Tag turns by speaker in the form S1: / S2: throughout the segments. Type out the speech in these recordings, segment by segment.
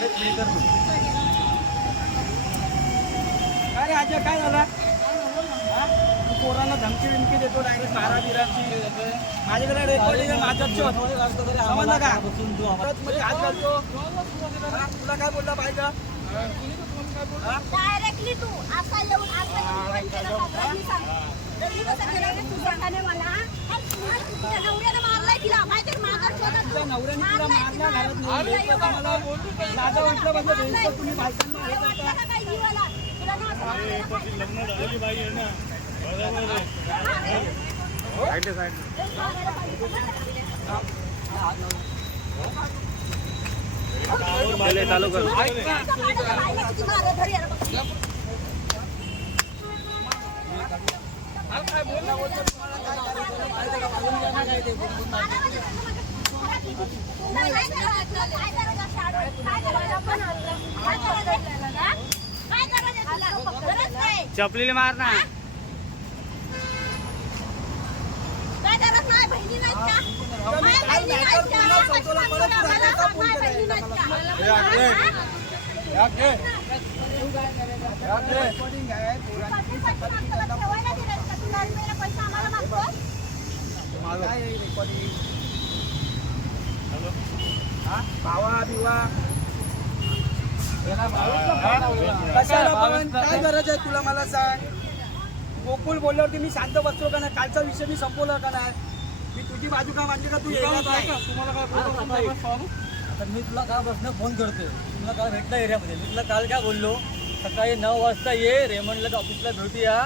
S1: Direct play कर तू.
S2: काय रे आजा काय झाला? तू पोरांना धमकी विमकी देतो डायरेक्ट बारा बिराची माझ्याकडे रेकॉर्डिंग माझ्याच समजलं
S1: आम्हाला
S2: का? परत हात घालतो? तुला काय बोलला पाहिजे?
S3: डायरेक्टली तू येऊन आता मला? तिला. माहितीये का? मागं शोधत
S2: तुझ्या
S3: तू.
S2: नवऱ्याने तुला
S3: मारलाय
S2: मारला
S3: तिला.
S2: घरात
S3: मारलाय
S2: नेऊन
S3: एवढं.
S2: मला लाजा वाटलं
S3: मारलाय.
S2: रेल्वे तुम्ही बायकांना
S3: तुला
S2: करता.
S3: वाटलं का काय जीवाला? तुला ना असं मारलेलं पाहिजे. मारायला पाहिजे.
S2: चालू कर चपलीले मार ना
S3: काय?
S2: काय भावा बिवा. कशाला पण काय गरज आहे तुला मला सांग? गोकुळ बोलल्यावरती मी शांत बसतो का नाही? कालचा विषय मी संपवला का नाही? मी तुझी बाजू का मांडली का तू
S1: तर मी तुला कालपासून फोन करतोय? तुला काल भेटला एरियामध्ये? मी तुला काल काय बोललो? सकाळी नऊ वाजता ये रेमंडला ऑफिसला भेटूया.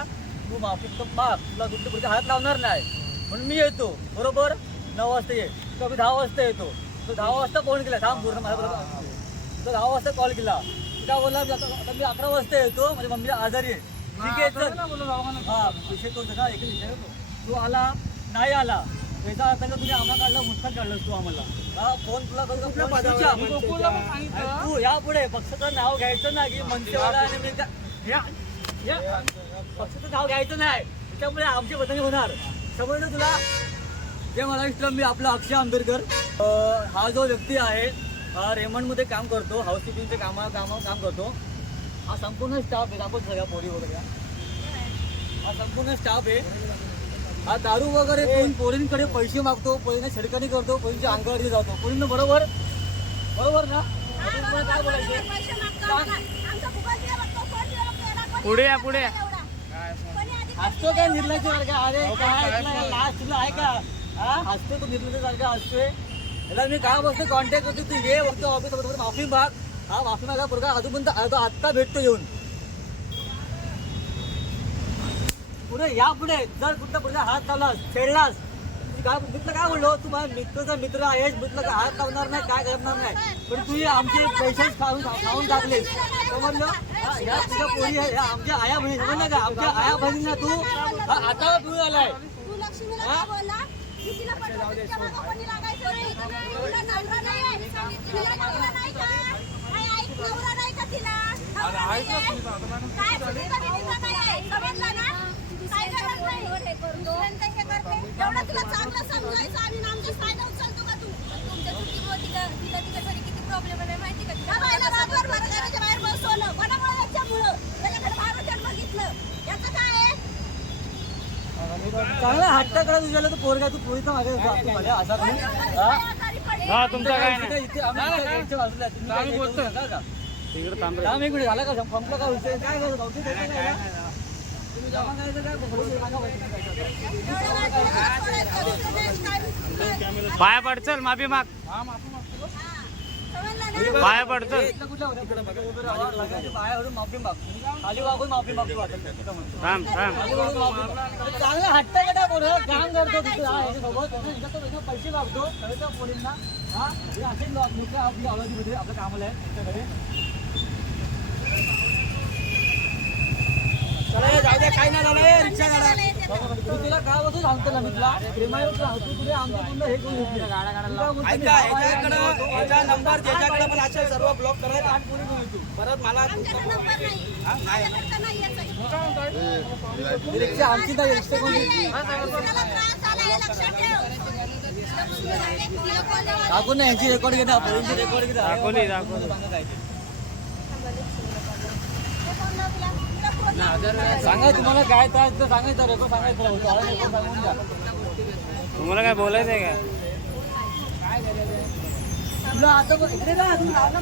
S1: तू ऑफिसचं माग. तुला कुठल्या पुढे हात लावणार नाही. म्हणून मी येतो. बरोबर? नऊ वाजता ये. तो मी दहा वाजता येतो. तो दहा वाजता फोन केला. थांब पूर्ण माझ्या बरोबर. तो दहा वाजता कॉल केला. तू काय बोलला? मी आता मी अकरा वाजता येतो. म्हणजे मम्मी आजारी आहे. ठीक आहे चल. हा विषय तो होता एक विषय होतो तू आला नाही आला. त्याचा अर्थ का तुम्ही आम्हाला काढला मुस्कान काढलं तू आम्हाला. हा फोन तुला करू
S2: कुठल्या
S1: फोन
S2: पदावर
S1: switch off.
S2: आहे? गोकुळला पण सांगितलं.
S1: आणि तू यापुढे पक्षाचं नाव घ्यायचं ना की मनसेवाला आणि मी त्या- या या पक्षाचं नाव घ्यायचं नाही. त्यामुळे आमची बदली होणार. समजलं तुला जे मला इस्लाम मी आपला अक्षय आंबेडकर. हा जो व्यक्ती आहे हा रेमंडमध्ये काम करतो हाऊसकीपिंगचे कामा कामा काम करतो. हा संपूर्ण स्टाफ आहे. आपण सगळ्या पोरी वगैरे हा. संपूर्ण स्टाफ आहे. हा दारू वगैरे पिऊन पोरींकडे पैसे मागतो पोरींना छडकणी करतो पोरींच्या अंगावरती जातो. पोरींना बरोबर बरोबर ना? काय बोलायचं?
S2: पुढे या, पुढे.
S1: असतो काय निर्लज्ज वर्ग? अरे काय इथला लाज तुला आहे का? हा? हसतो तू निर्लज्ज सारखा असतोय. याला मी काय बसतो कॉन्टॅक्ट करतो तू ये बघतो ऑफिस बरोबर माफी माग. हा माफी मागा पोरगा. अजून तो आत्ता भेटतो येऊन. पुढे या पुढे. जर कुठला पुढे हात लावलास खेळलास काय मित्र काय बोललो? तू माझ्या मित्राचा मित्र आहेस. मित्र का हात लावणार नाही काय करणार नाही. पण तू आमचे पैसेच खाऊन खाऊन टाकले समजलं? हा, या तुझ्या पोरी आहे, या आमच्या आया बहिणी समजलं का आमच्या आया बहिणींना तू हा, आता पिऊ आलाय
S3: तू लक्ष्मीला काय बोलला? मी तिला पटवून तिच्या मागं कोणी लागायचं नाही. तुला नवरा नाही आहे. तिला नवरा नाही का? काय ऐक, नवरा नाही का तिला? नवरा नाही आहे? काय तुम्ही कधी तिला नाही आहे? समजलं ना? काय गरज नाही. दुसऱ्यांचं हे करते. एवढं तुला चांगलं समजायचं आणि आमचा फायदा उचलतो का तू? तुमच्या चुकीमुळे तिला तिला तिच्या घरी किती प्रॉब्लेम आहे माहिती का त्या बाईला रातभर माझ्या घराच्या बाहेर बसवलं कोणामुळे याच्यामुळं त्याच्याकडे बारा जन्म घेतलं याचं काय आहे
S1: चांगला हट्ट करा तुझ्याला तू पोरगा तू पोरीचा मागे असा करून हा?
S2: हा तुमचा काय नाही.
S1: इथे- बाजूला. तुम्ही हे एक मिनिट झाला का? संपलं का विषय? काय करतो गावठी देतो काय ना? तुम्ही जमा करायचं काय बोलू नका बाई.
S2: पाया पडचल माफी माग.
S1: वागून माफी मागतो. आता.
S2: थांब थांब.
S1: चांगला काम करतो पैसे मागतो. कळतं पोरींना. हा? असेच मोठ्या आपली अवधीमध्ये आपलं कामाला आहे त्यांच्याकडे
S2: चला जाऊ द्या नाही झालं. रिक्षा
S1: मी तुला काय बसून सांगतो ना मी तुला प्रेमावर सांगतो तुला आमचं पूर्ण हे करून घेतली. तू काय बोलतो मी
S2: ऐका
S1: हवा आहे,
S2: याच्याकडं याचा नंबर ज्याच्याकडे पण असेल सर्व ब्लॉक करायचा
S1: आठ पोरी करून तू.
S2: परत मला
S3: आमच्याकडे नंबर नाही. माझ्याकडे नाही याचं.
S1: रिक्षा आमची नाही रिक्षा कोणी?
S3: कोणाला त्रास झाला हे लक्षात ठेव.
S1: दाखवून ना यांची रेकॉर्ड घेता रेकॉर्ड घेता.
S4: दाखवली, दाखवली.
S1: सांगा काय ते. सांगा तुम्हाला काय त्रास तर सांगायचं रेकॉर्ड सांगायचं होतं सांगून द्या
S4: तुम्हाला काय बोलायचं आहे का?
S1: तुला आता इकडे जा, तुम्ही लावला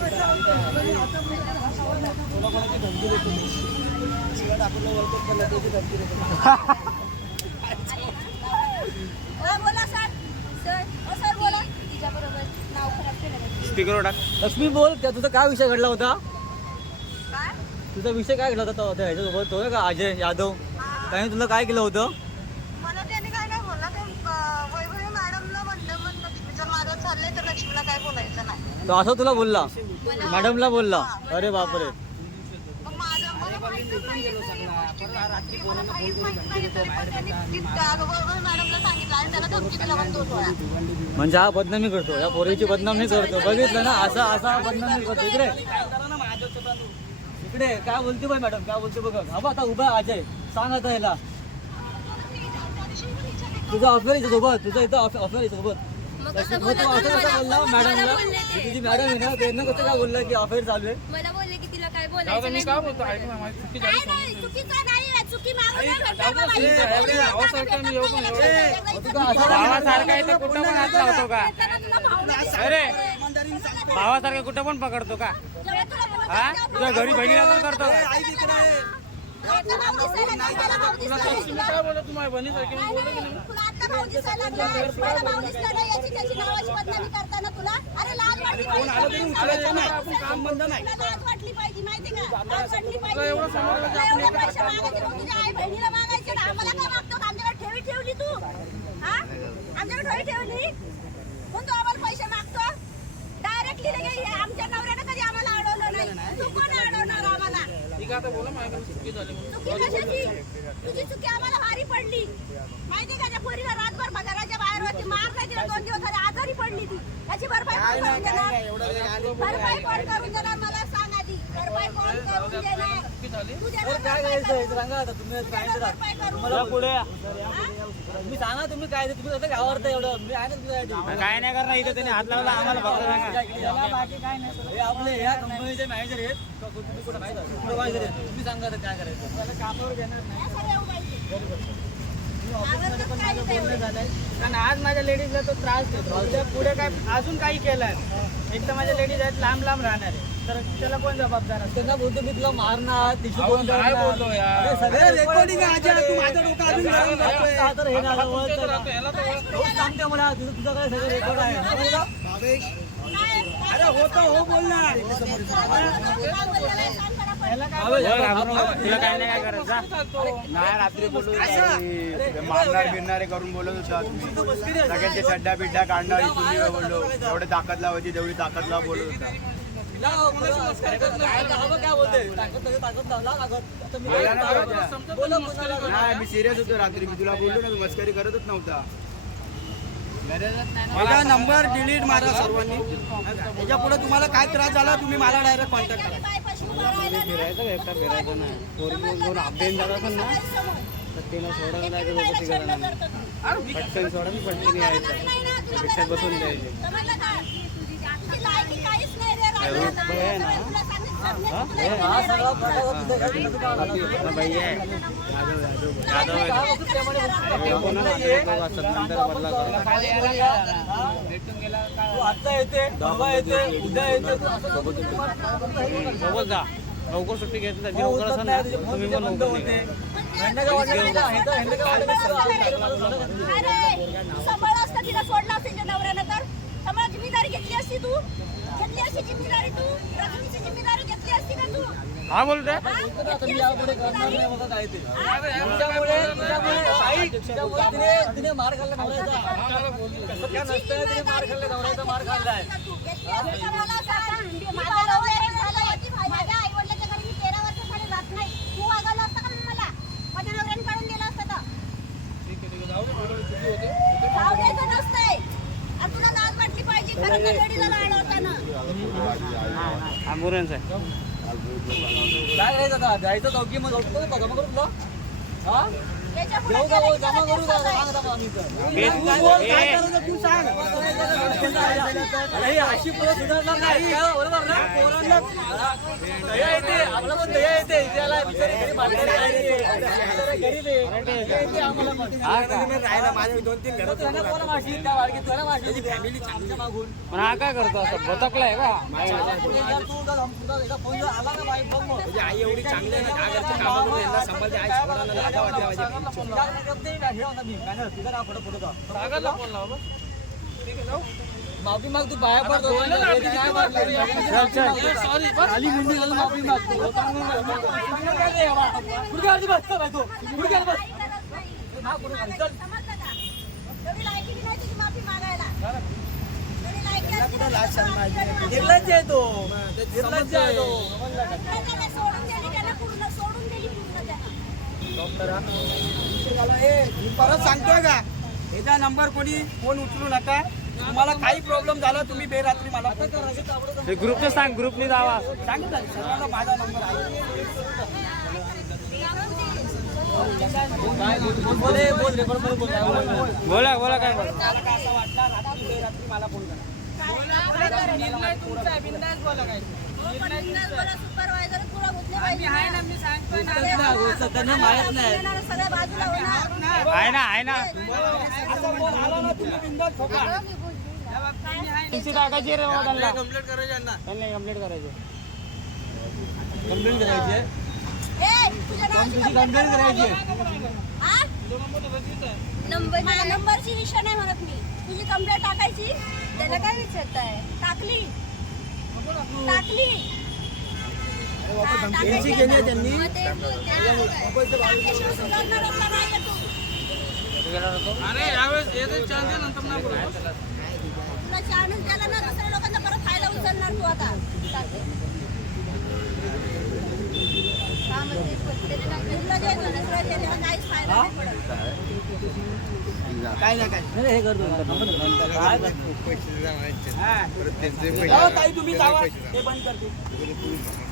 S1: तुला कोणाची धमकी देतो मी. शिवाय आपलं world cup केलं, त्याची धमकी देतो.
S3: बोला सर. सर ओ सर बोला. तिच्याबरोबर नाव खराब केलं
S4: स्पीकरवर टाक.
S1: लक्ष्मी बोल त्या तुझा काय विषय घडला होता?
S3: काय
S1: तुझा विषय काय घडला होता त्या ह्याच्यासोबत? तो का अजय यादव? त्याने तुला काय केलं होतं?
S5: मला त्याने काय नाही बोलला ते अं, वैभवी मॅडमला म्हणलं म्हणलं तुम्ही जर माझं चाललंय तर लक्ष्मीला काय बोलायचं नाही.
S1: तो असं तुला बोलला? मॅडमला बोलला? अरे बापरे.
S5: मग माझं मला माहितच नाहीये सर या गोष्टी. मला काहीच माहीत नाहीये तरी पण त्यांनी ती- त्या वैभवी मॅडमला सांगितलं आणि त्याला धमकी दिला पण दोन वेळा.
S1: म्हणजे हा बदनामी करतो. या पोरीची बदनामी करतो. बघितलं ना? असा असा बदनामी करतो. इकडे. इकडे काय बोलते बाई मॅडम काय बोलते बघ. हा आता उभा अजय. सांग आता ह्याला तुझं अफेअर सोबत तुझं इथं अफेअर सोबत.
S3: मग
S1: मग
S3: कसं
S1: तू
S3: बोलला
S1: असं कसं बोलला? मॅडमला?
S3: बोलले ते.
S1: तुझी मॅडम आहे ना त्यांना कसं काय बोलला की अफेअर चालू आहे?
S3: मला बोलले की तिला काय नाही चुकीचं नाही चुकी मागून नाही
S4: भावासारखा तर कुठं पण हात लावतो का?
S3: तुला भावना.
S4: अरे भावासारखा कुठं पण पकडतो का? हा? तुझ्या घरी बहिणीला पण करतो. काय बोलत तुम्हाला बहिणीसारखी
S3: नाही.
S2: आलं तरी उचलायचं नाही. आपण नाही.
S3: तुला का एवढे पैसे मागायचे मग तुझ्या आई बहिणीला मागायचे ना. आम्हाला काय मागतो? का? आमच्याकडे ठेवी ठेवली तू. हा? आमच्याकडे ठेवी ठेवली? कोण तू आम्हाला पैसे मागतो? डायरेक्टली लगे हे आमच्या नवऱ्यानं कधी आम्हाला अडवलं नाही तू कोण अडवणार आम्हाला? चुकी कशाची? तुझी चुकी आम्हाला भारी पडली. माहिती का त्या पोरीला रातभर घराच्या बाहेर होती मार नाही दोन दिवस झाले आजारी पडली ती. त्याची भरपाई कोण करून देणार? भरपाई कोण करून देणार मला सांग आधी भरपाई कोण करून देणार?
S1: तुम्ही सांगा तुम्ही काय ते तुम्ही कसं गावावर एवढं. मी आहे ना तुमच्यासाठी
S4: काय नाही करणार इथं त्याने हात लावला आम्हाला फक्त सांगा.
S1: बाकी काय नाही हे आपले या कंपनीचे मॅनेजर आहेत. तुम्ही कुठं माहीत आहे? सुपरवायझर आहेत तुम्ही सांगा काय करायचं. त्याला कामावर घेणार नाही.
S6: कारण आज माझ्या लेडीजला तो त्रास देतो. पुढे काय अजून काही केलं एक तर माझ्या लेडीज आहेत लांब लांब राहणार. आहे तर त्याला कोण जबाबदार असतं
S1: त्यांना बोलतो मी तुला मारणार
S4: काय बोललो यार?
S2: रेकॉर्डिंग आहे अजय, तू माझं डोकं अजून गरम करतोय.
S1: हे ना जवळ तर- रोज सांगते मला तुझं तुझं काय सगळं रेकॉर्ड आहे.
S2: भावेश,
S3: काय?
S2: अरे होतं हो बोलणार.
S3: काय बोललेलं आहे? सांग बरं पटकन.
S4: बोल घाबरू नको. तुला काय नाही काय करायचं जा.
S7: नाही रात्री होता मारणार बिरणारे करून बोलत होता तुम्ही. सगळ्यांचे चड्डा बिड्डा काढणार इथून मी बोललो. एवढे ताकद लावायची तेवढी ताकद लाव बोलत होता.
S1: मी
S7: सिरियस होतो रात्री मी तुला बोललो ना तू मस्करी करतच नव्हता
S2: माझा नंबर डिलीट मारा सर्वांनी. याच्यापुढे तुम्हाला काय त्रास झाला तुम्ही मला डायरेक्ट कॉन्टॅक्ट करा.
S4: फिरायचं एकटा फिरायचं नाही पोरगी दोन अपडेट झाला असेल ना तर तिला सोडायला जायचं करणार पटकन सोडा मी पटकन यायचं रिक्षात बसून द्यायचे सोबत जा लवकर सुट्टी घेतली त्याची लवकर
S1: उचलत नाही,
S4: तुम्ही पण लवकर
S1: नाही काय तिला
S3: असेल नवऱ्यानं तर सांभाळ जिम्मेदारी घेतली असती तू? घेतली असती जिम्मेदारी तू? प्रथमची जिम्मेदारी घेतली असती का तू?
S4: हा बोलतोय?
S1: आता मी
S3: घेतली
S1: यापुढे
S3: असती
S1: करणार नाही
S3: जिम्मेदारी?
S1: बघा काय ते. तुझ्यामुळे तुझ्यामुळे आई, तुझ्यामुळे तिने तिने मार खाल्ला नवऱ्याचा. मार खाल्ला नवऱ्याचा मार खाल्लाय
S3: घेतली असती का मला सांग? माझा नवरा एक झाला होती, माझ्या आईवडिलाच्या घरी मी तेरा वर्ष झाले जात नाही तू वागवलं असतं का मग मला माझ्या नवऱ्याने काढून दिलं असतं तर जाऊ द्यायचं नसतंय आणि तुला लाज वाटली पाहिजे खरं तर लेडीजला अडवताना
S4: ॲम्ब्युलन्स आहे
S1: काय करायचं जायचं चौकी मग. बघा मग तुला हा?
S3: पुढे
S1: अशी पोरं सुधारणार नाही? बरोबर ना? पोरांना दया येते आपलं पण दया येते. त्याला पण.
S4: हा काय करतो? असं बतकलाय का?
S1: मग.
S2: आई एवढी चांगली आहे ना आई
S1: माफी माग तू बाहेर पडतो. खाली माफी मागतो. पुढे बाई तू. पुढे बस. हा, पुढे. चल.
S3: समजलं. का? एवढी लायकी
S2: परत सांगतोय का? याचा नंबर कोणी फोन उचलू नका. तुम्हाला काही प्रॉब्लेम झाला तुम्ही बेरात्री मला.
S4: हे ग्रुपने सांग ग्रुपने जावा.
S2: सांगितलं सर्वांना माझा नंबर आहे.
S1: बोले बोल बोल
S4: बोला बोला. काय बोला.
S2: मला काय असं वाटलं रात्री बेरात्री मला फोन करा.
S6: निर्णय तुमचा आहे बिंदास बोला काय
S3: सुपरवायझर तुला उचले
S6: आम्ही आहे ना मी सांगतोय ना.
S1: त्यांना माहीत नाही.
S3: सगळ्या बाजूला होणार.
S4: आहे ना आहे ना.
S2: असं फोन आला ना तुम्ही बिंदास ठोका
S4: तुमची टाकायची रे मग त्यांना. कंप्लीट करायची त्यांना कंप्लीट करायची.
S1: कंप्लेंट करायची आहे.
S3: ए, तुझ्या नावाची
S1: तुझी
S3: complaint
S1: complaint करायची
S3: करायची. माझ्या नंबरची विषय नाही म्हणत मी. तुझी कंप्लेंट टाकायची. त्याला काय विचारताय? टाकली. टाकली.
S6: अरे यावेळेस येते चान्स दे नंतर ना बोलू
S3: तुला chance दिला ना दुसऱ्या लोकांचा परत फायदा उचलणार तू आता.
S2: काय ना काय
S1: हे
S2: हा. तुम्ही बंद करते